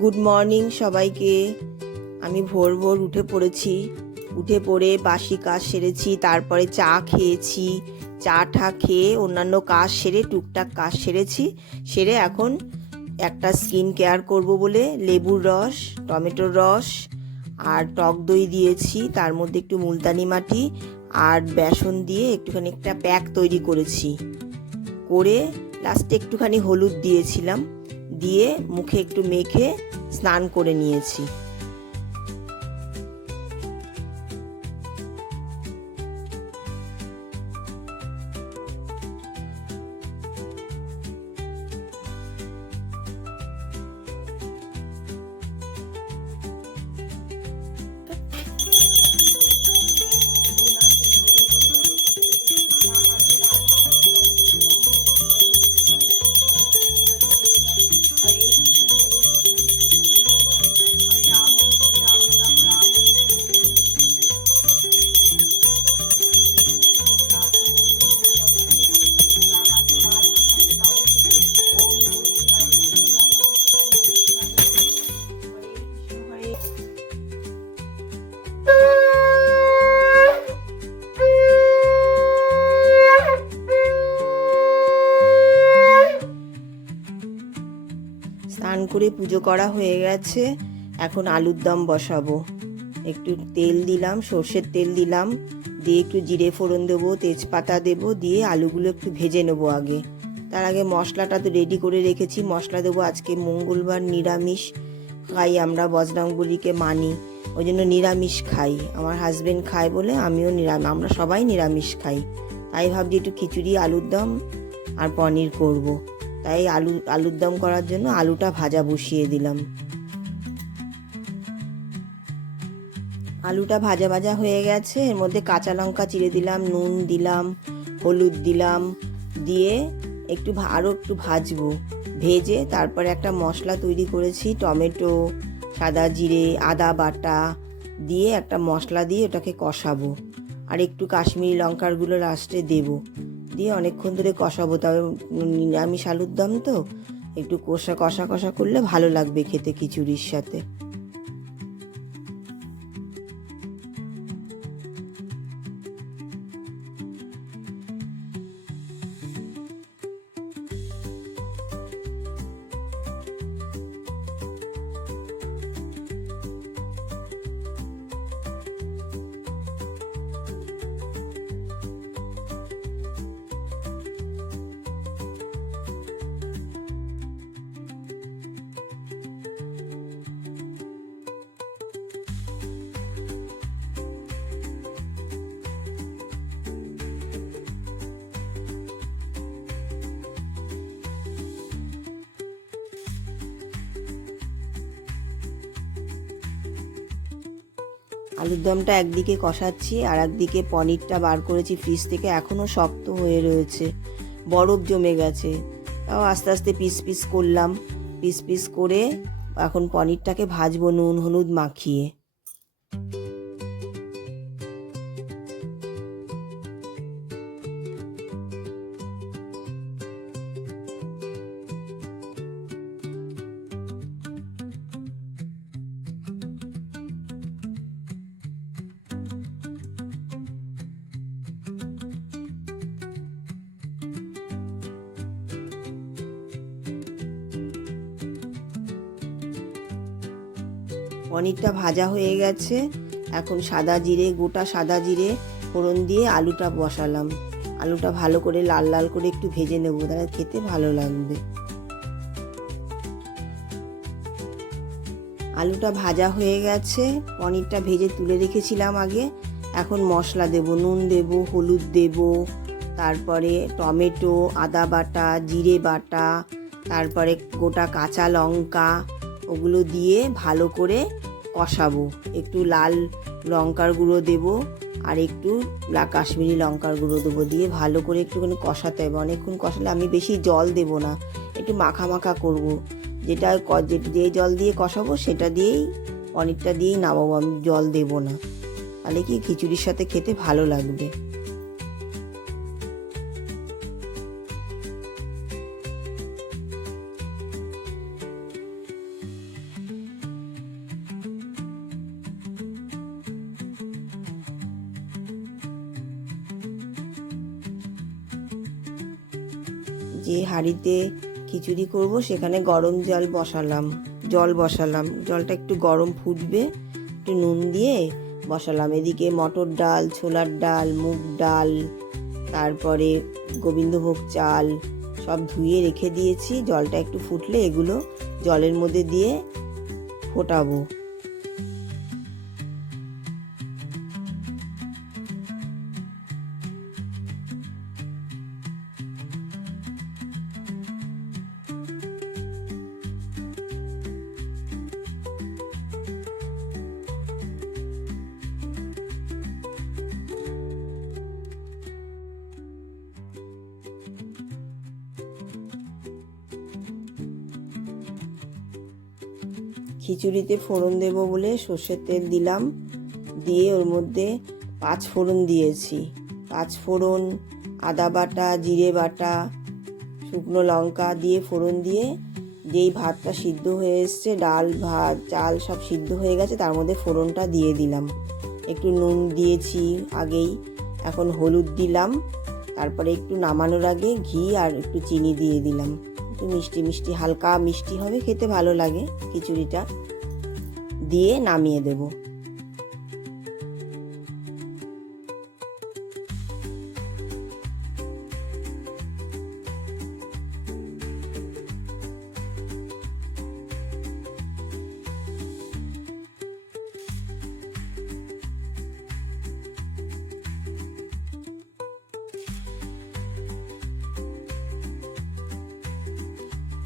Good morning সবাইকে। আমি ভোর ভোর উঠে পড়েছি। উঠে পড়ে বাসি কাজ সেরেছি, তারপরে চা খেয়েছি। চা টা খেয়ে অন্যান্য কাজ সেরে টুকটাক কাজ সেরে এখন একটা স্কিন কেয়ার করব বলে লেবুর রস, টমেটোর রস আর টক দই দিয়েছি। তার মধ্যে একটু মুলতানি মাটি আর বেসন দিয়ে একটুখানি একটা প্যাক তৈরি করেছি। করে লাস্টে একটুখানি হলুদ দিয়েছিলাম, দিয়ে মুখে একটু মেখে স্নান করে নিয়েছি। স্নান করে পুজো করা হয়ে গেছে। এখন আলুর দম বসাবো। একটু তেল দিলাম, সর্ষের তেল দিলাম, দিয়ে একটু জিরে ফোড়ন দেবো, তেজপাতা দেবো, দিয়ে আলুগুলো একটু ভেজে নেবো আগে। তার আগে মশলাটা তো রেডি করে রেখেছি। মশলা দেবো, আজকে মঙ্গলবার, নিরামিষ খাই আমরা, বজরংবলীকে মানি, ওই জন্য নিরামিষ খাই। আমার হাজবেন্ড খায় বলে আমিও নিরামিষ, আমরা সবাই নিরামিষ খাই। তাই ভাবছি একটু খিচুড়ি, আলুর দম আর পনির করব। তাই আলুর দম করার জন্য আলুটা ভাজা বসিয়ে দিলাম। আলুটা ভাজা ভাজা হয়ে গেছে। এর মধ্যে কাঁচা লঙ্কা চিড়ে দিলাম, নুন দিলাম, হলুদ দিলাম, দিয়ে আরও একটু ভাজবো। ভেজে তারপরে একটা মশলা তৈরি করেছি, টমেটো, সাদা জিরে, আদা বাটা দিয়ে একটা মশলা দিয়ে ওটাকে কষাবো। আর একটু কাশ্মীরি লঙ্কার গুঁড়ো লাস্টে দেবো, দিয়ে অনেকক্ষণ ধরে কষাবো। তবে নিরামিষ আলুর দম তো একটু কষা কষা কষা করলে ভালো লাগবে খেতে খিচুড়ির সাথে। আলুর দমটা একদিকে কষাচ্ছি, আর একদিকে পনিরটা বার করেছি ফ্রিজ থেকে, এখনও শক্ত হয়ে রয়েছে, বরফ জমে গেছে। তাও আস্তে আস্তে পিস পিস করলাম। পিস পিস করে এখন পনিরটাকে ভাজবো নুন হলুদ মাখিয়ে। পনিরটা ভাজা হয়ে গেছে। এখন গোটা সাদা জিরে ফোড়ন দিয়ে আলুটা বসালাম। আলুটা ভালো করে লাল লাল করে একটু ভেজে নেব, তাহলে খেতে ভালো লাগবে। আলুটা ভাজা হয়ে গেছে, পনিরটা ভেজে তুলে রেখেছিলাম আগে। এখন মশলা দেব, নুন দেব, হলুদ দেব, তারপরে টমেটো, আদা বাটা, জিরে বাটা, তারপরে গোটা কাঁচা লঙ্কা, ওগুলো দিয়ে ভালো করে কষাবো। একটু লাল লঙ্কার গুঁড়ো দেবো আর একটু কাশ্মীরি লঙ্কার গুঁড়ো দেবো, দিয়ে ভালো করে একটুখানি কষাতে হবে। অনেকক্ষণ কষালে, আমি বেশি জল দেবো না, একটু মাখা মাখা করবো। যে জল দিয়ে কষাবো সেটা দিয়েই, পনিরটা দিয়েই নামাবো, আমি জল দেবো না। তাহলে কি খিচুড়ির সাথে খেতে ভালো লাগবে। যে হাঁড়িতে খিচুড়ি করব সেখানে গরম জল বসালাম। জলটা একটু গরম ফুটবে, একটু নুন দিয়ে বসালাম। এদিকে মটর ডাল, ছোলার ডাল, মুগ ডাল, তারপরে গোবিন্দভোগ চাল সব ধুয়ে রেখে দিয়েছি। জলটা একটু ফুটলে এগুলো জলের মধ্যে দিয়ে ফোটাবো। খিচুড়িতে ফোড়ন দেব বলে সর্ষের তেল দিলাম, দিয়ে ওর মধ্যে 5 ফোড়ন দিয়েছি। 5 ফোড়ন, আদা বাটা, জিরে বাটা, শুকনো লঙ্কা দিয়ে ফোড়ন দিয়ে, যেই ভাতটা সিদ্ধ হয়ে এসছে, ডাল ভাত চাল সব সিদ্ধ হয়ে গেছে, তার মধ্যে ফোড়নটা দিয়ে দিলাম। একটু নুন দিয়েছি আগেই, এখন হলুদ দিলাম। তারপরে একটু নামানোর আগে ঘি আর একটু চিনি দিয়ে দিলাম। একটু মিষ্টি মিষ্টি, হালকা মিষ্টি হবে, খেতে ভালো লাগে খিচুড়িটা। দিয়ে নামিয়ে দেব।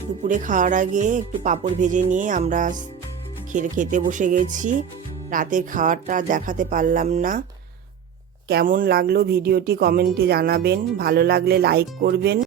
দুপুরে খাওয়ার আগে একটু পাঁপড় ভেজে নিয়ে আমরা খেতে বসে গেছি। রাতের খাওয়ারটা দেখাতে পারলাম না। কেমন লাগলো ভিডিওটি কমেন্টে জানাবেন, ভালো লাগলে লাইক করবেন।